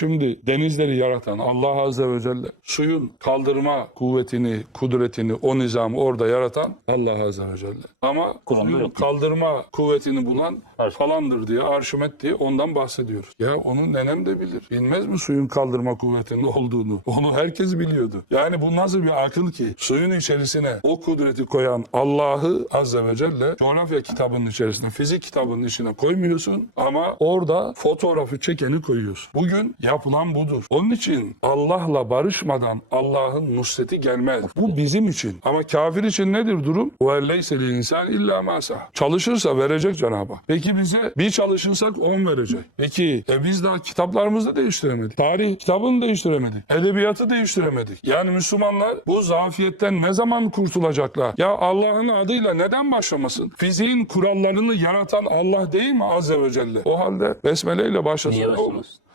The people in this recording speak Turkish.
Şimdi denizleri yaratan Allah Azze ve Celle, suyun kaldırma kuvvetini, kudretini, o nizamı orada yaratan Allah Azze ve Celle. Ama suyun kaldırma kuvvetini bulan falandır diye, Arşimet diye ondan bahsediyoruz. Ya onu nenem de bilir. Bilmez mi suyun kaldırma kuvvetinin olduğunu? Onu herkes biliyordu. Yani bu nasıl bir akıl ki? Suyun içerisine o kudreti koyan Allah'ı Azze ve Celle coğrafya kitabının içerisine, fizik kitabının içine koymuyorsun ama orada fotoğrafı çekeni koyuyorsun. Bugün yapılan budur. Onun için Allah'la barışmadan Allah'ın nusreti gelmez. Bu bizim için. Ama kafir için nedir durum? وَاَلَّيْسَ insan illa masa. Çalışırsa verecek Cenab-ı Hak. Peki bize bir çalışırsak on verecek. Peki e biz daha kitaplarımızı değiştiremedik. Tarih kitabını değiştiremedik. Edebiyatı değiştiremedik. Yani Müslümanlar bu zafiyetten ne zaman kurtulacaklar? Ya Allah'ın adıyla neden başlamasın? Fiziğin kurallarını yaratan Allah değil mi Azze ve Celle? O halde Besmele ile başlasın. Niye Ne olur? başlamasın?